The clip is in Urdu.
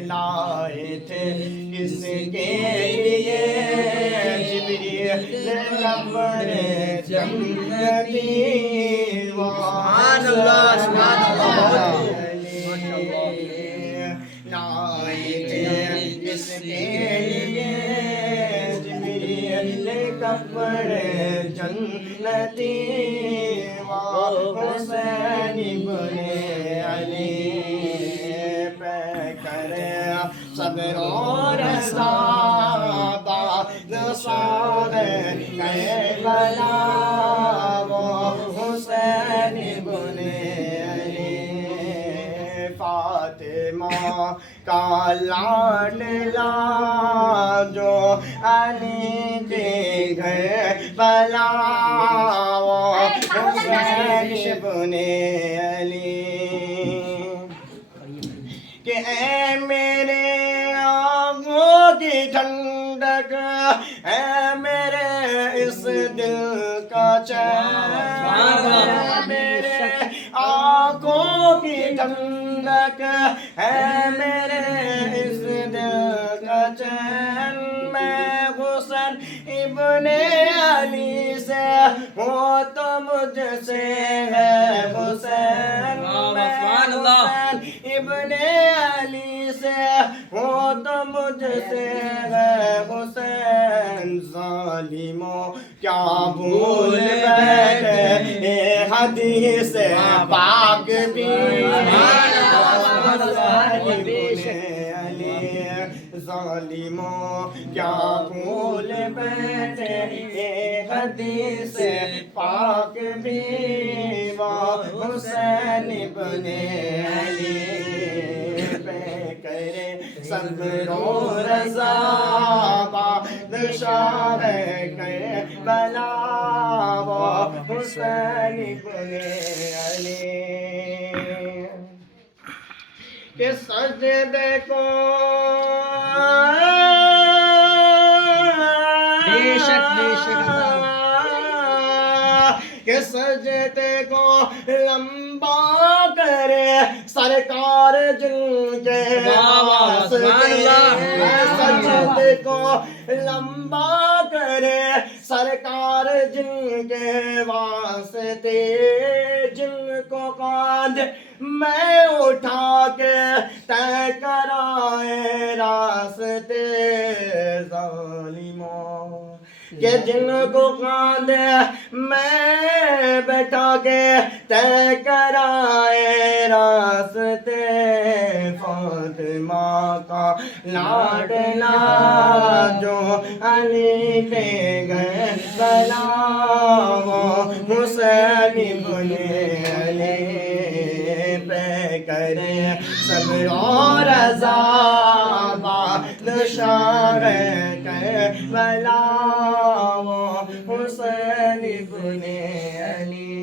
لائے تھے کس کے لیے جبریل کپڑے جنتی سبحان اللہ سبحان اللہ لائے تھے کس کے لیے جبریل کپڑے جنتی حسین ابن علی صبر و رضا بادشاہ کربلا وہ حسین ابن علی فاطمہ کا لاڈلا جو علی کے گھر بلا وہ حسین ابن علی کہ اے میرے آنکھوں کی ٹھنڈک اے میرے اس دل کا چین میرے آنکھوں کی ٹھنڈک اے میرے اس دل کا چین میں حسین ابن علی سے ہوں تو مجھ سے ہے حسین میں حسین ابن علی سے ہو تو مجھ سے ہے حسین ظالموں کیا بھول بیٹھے حدیث پاک بھی ظالموں کیا بھول بیٹھے حدیث پاک بھی حسین ابن علی پہ کرے صبر و رضا بادشاہ کربلا وہ حسین ابن علی کہ سجدے کو کہ سجدے کو لمبا کرے سرکار جن کے واسطے سجدے کو لمبا کرے سرکار جن کے واسطے جن کو قاد میں اٹھا کے طے کرائے راستے ظالموں کہ جن کو قاد میں بیٹھا کے طے کرائے راستے فاطمہ کا لاڈلا جو علی کے گھر بلا وہ حسین ابن علی پہ کرے صبر و رضا بادشاہ کربلا وہ حسین ابن علی